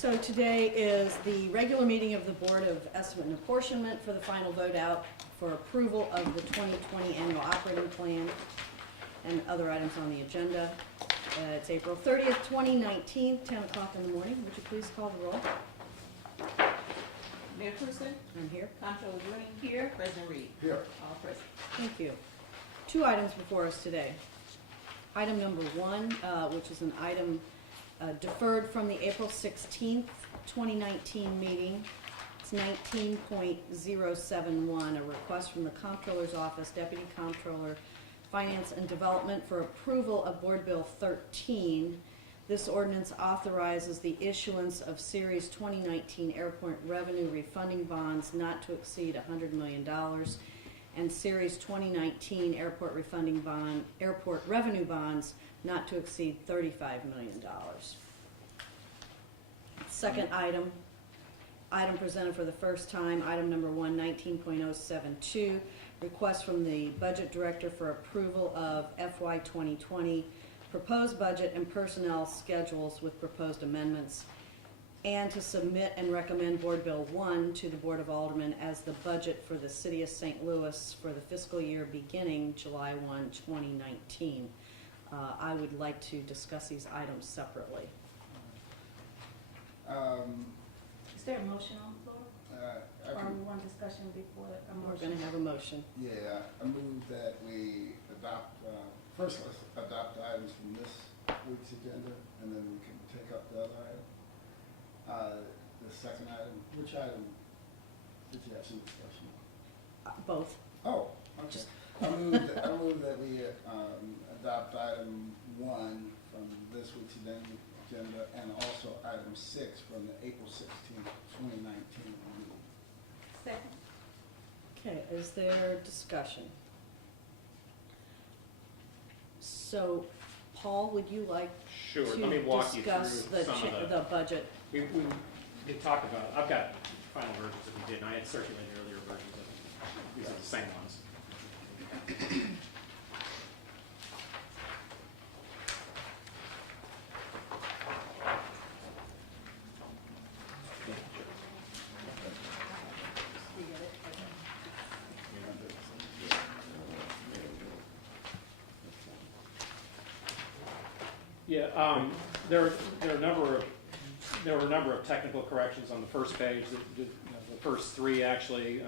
So today is the regular meeting of the Board of Estimate and Apportionment for the final vote out for approval of the 2020 annual operating plan and other items on the agenda. It's April 30th, 2019, 10 o'clock in the morning. Would you please call the roll? Mayor Person, I'm here. Comptroller Green here, President Reed. Here. All present. Thank you. Two items before us today. Item number one, which is an item deferred from the April 16th, 2019 meeting. It's 19.071, a request from the Comptroller's Office, Deputy Comptroller, Finance and Development for approval of Board Bill 13. This ordinance authorizes the issuance of Series 2019 airport revenue refunding bonds not to exceed $100 million and Series 2019 airport revenue bonds not to exceed $35 million. Second item presented for the first time, item number 1, 19.072, request from the Budget Director for approval of FY 2020 proposed budget and personnel schedules with proposed amendments, and to submit and recommend Board Bill 1 to the Board of Aldermen as the budget for the City of St. Louis for the fiscal year beginning July 1, 2019. I would like to discuss these items separately. Is there a motion on the floor? Or one discussion before a We're motion? going to have a motion. Yeah, I move that we adopt, first let's adopt the items from this week's agenda, and then we can take up the other item. The second item, which item did you have some discussion on? Both. Oh, okay. I move that we adopt item 1 from this week's agenda, and also item 6 from the April 16th, 2019 meeting. Second. Okay, is there discussion? So, Paul, would you like Sure, to let me walk you discuss through some of the budget? we did talk about, I've got final versions that we did, and I had circulated earlier versions of them. These are the same ones. Yeah, there were a number of technical corrections on the first page. The first three actually,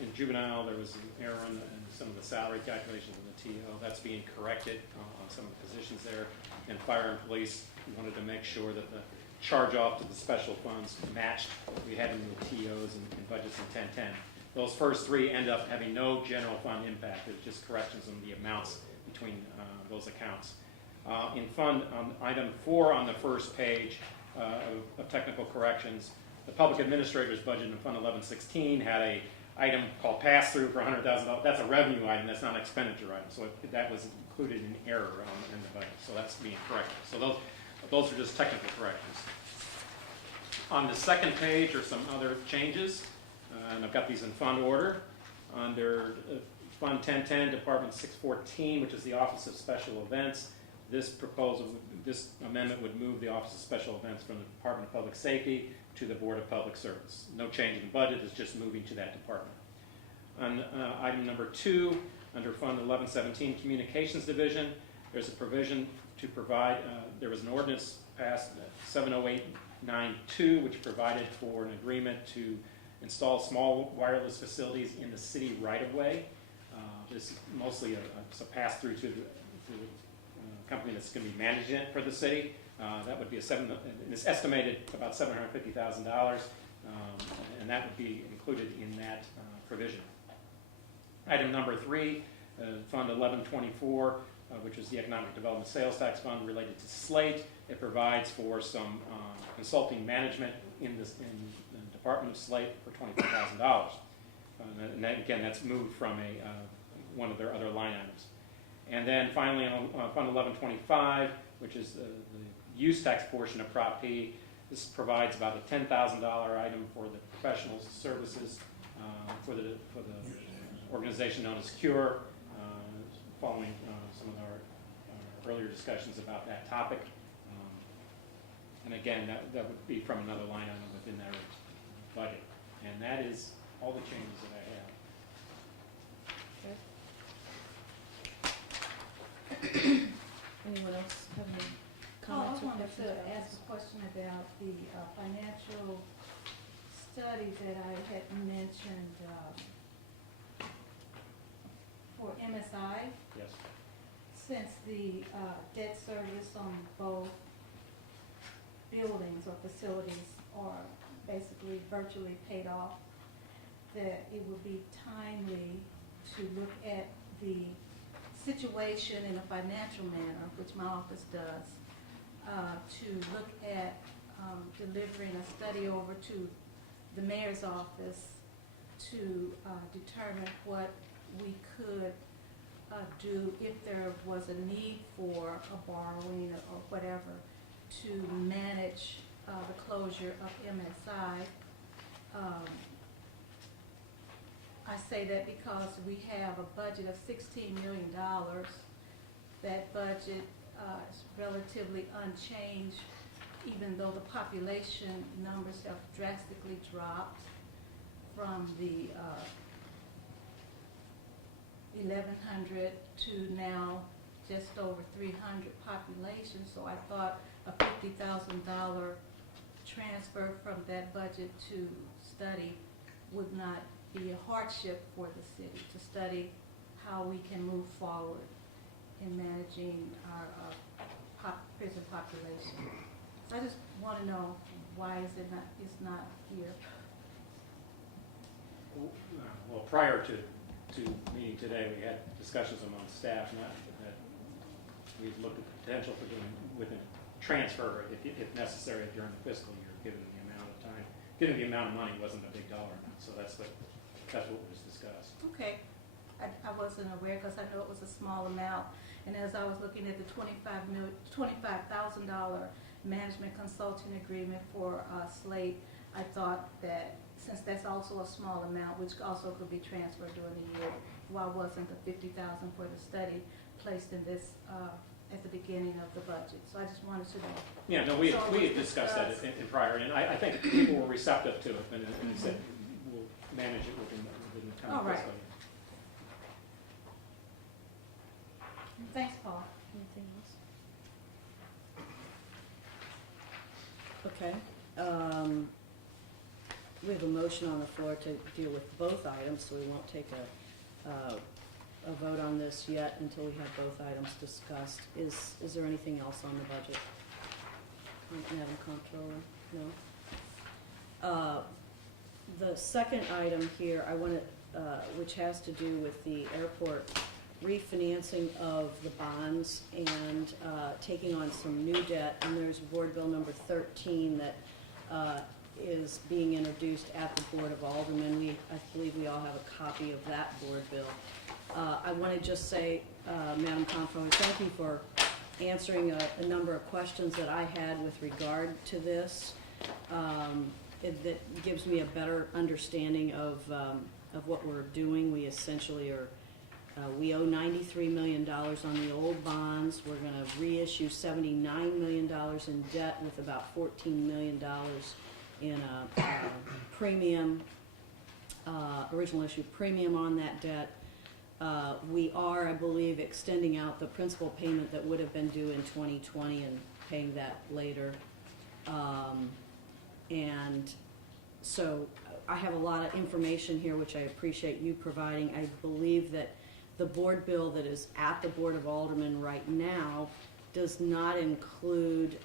in juvenile, there was an error in some of the salary calculations in the TO. That's being corrected on some of the positions there. And fire and police, we wanted to make sure that the charge off to the special funds matched what we had in the TOs and budgets in 1010. Those first three end up having no general fund impact. It's just corrections on the amounts between those accounts. In fund, item 4 on the first page of technical corrections, the public administrator's budget in Fund 1116 had a item called pass-through for $100,000. That's a revenue item, that's not an expenditure item. So that was included in error in the budget. So that's being corrected. So those are just technical corrections. On the second page are some other changes, and I've got these in fund order. Under Fund 1010, Department 614, which is the Office of Special Events, this amendment would move the Office of Special Events from the Department of Public Safety to the Board of Public Service. No change in the budget, it's just moving to that department. On item number 2, under Fund 1117, Communications Division, there's a provision to provide, there was an ordinance passed, 70892, which provided for an agreement to install small wireless facilities in the city right-of-way. This is mostly a pass-through to the company that's going to be managing it for the city. That would be it's estimated about $750,000, and that would be included in that provision. Item number 3, Fund 1124, which is the Economic Development Sales Tax Fund related to Slate. It provides for some consulting management in the Department of Slate for $25,000. And then, again, that's moved from one of their other line items. And then finally on Fund 1125, which is the use tax portion of Prop P, this provides about a $10,000 item for the professional services for the organization known as CURE, following some of our earlier discussions about that topic. And again, that would be from another line item within their budget. And that is all the changes that I have. Anyone else have any Paul, I comments or wanted questions? to ask a question about the financial study that I had mentioned for MSI. Yes. Since the debt service on both buildings or facilities are basically virtually paid off, that it would be timely to look at the situation in a financial manner, which my office does, to look at delivering a study over to the mayor's office to determine what we could do if there was a need for a borrowing or whatever to manage the closure of MSI. I say that because we have a budget of $16 million. That budget is relatively unchanged, even though the population numbers have drastically dropped from the 1,100 to now just over 300 population. So I thought a $50,000 transfer from that budget to study would not be a hardship for the city, to study how we can move forward in managing our prison population. So I just want to know why it's not here. Well, prior to meeting today, we had discussions among staff, that we looked at the potential for doing with a transfer if necessary during the fiscal year, given the amount of time, given the amount of money wasn't a big dollar amount. So that's what was discussed. Okay. I wasn't aware because I know it was a small amount. And as I was looking at the $25,000 management consulting agreement for Slate, I thought that since that's also a small amount, which also could be transferred during the year, why wasn't the $50,000 for the study placed in this at the beginning of the budget? So I just wanted to know. Yeah, no, we had discussed that in prior, and I think people were receptive to it, and said we'll manage it within the coming fiscal year. Thanks, Paul. Anything else? Okay. We have a motion on the floor to deal with both items, so we won't take a vote on this yet until we have both items discussed. Is there anything else on the budget? Madam Comptroller? No? The second item here, I want to, which has to do with the airport refinancing of the bonds and taking on some new debt, and there's Board Bill number 13 that is being introduced at the Board of Aldermen. I believe we all have a copy of that board bill. I want to just say, Madam Comptroller, thank you for answering a number of questions that I had with regard to this. That gives me a better understanding of what we're doing. We essentially are, we owe $93 million on the old bonds. We're going to reissue $79 million in debt with about $14 million in premium, original issue premium on that debt. We are, I believe, extending out the principal payment that would have been due in 2020 and paying that later. And so I have a lot of information here, which I appreciate you providing. I believe that the board bill that is at the Board of Aldermen right now does not include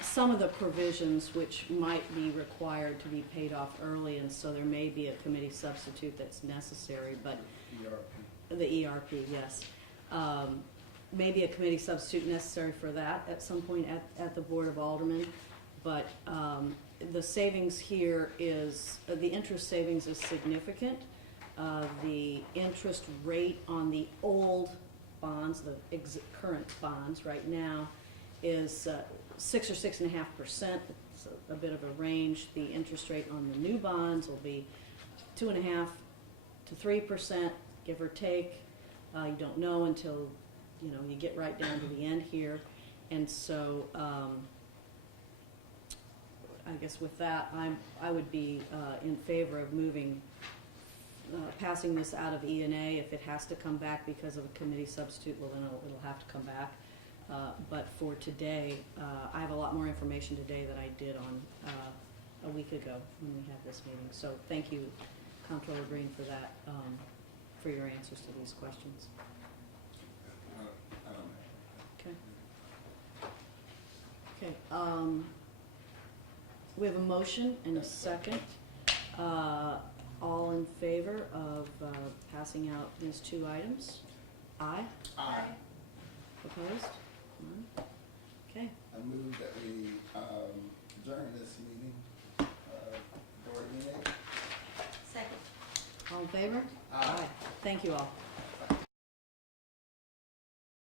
some of the provisions which might be required to be paid off early, and so there may be a committee substitute that's necessary, but the ERP, yes. Maybe a committee substitute necessary for that at some point at the Board of Aldermen, but the savings here is, the interest savings is significant. The interest rate on the old bonds, the current bonds right now, is 6 or 6.5%. It's a bit of a range. The interest rate on the new bonds will be 2.5% to 3%, give or take. You don't know until you get right down to the end here. And so, I guess with that, I would be in favor of passing this out of E&A. If it has to come back because of a committee substitute, well, then it'll have to come back. But for today, I have a lot more information today than I did on a week ago when we had this meeting. So thank you, Comptroller Green, for that, for your answers to these questions. I don't know. Okay, we have a motion and a second. All in favor of passing out these two items? Aye? Aye. Opposed? None? Okay, I move that we adjourn this meeting, board meeting. Second. all in favor? Aye. Thank you all.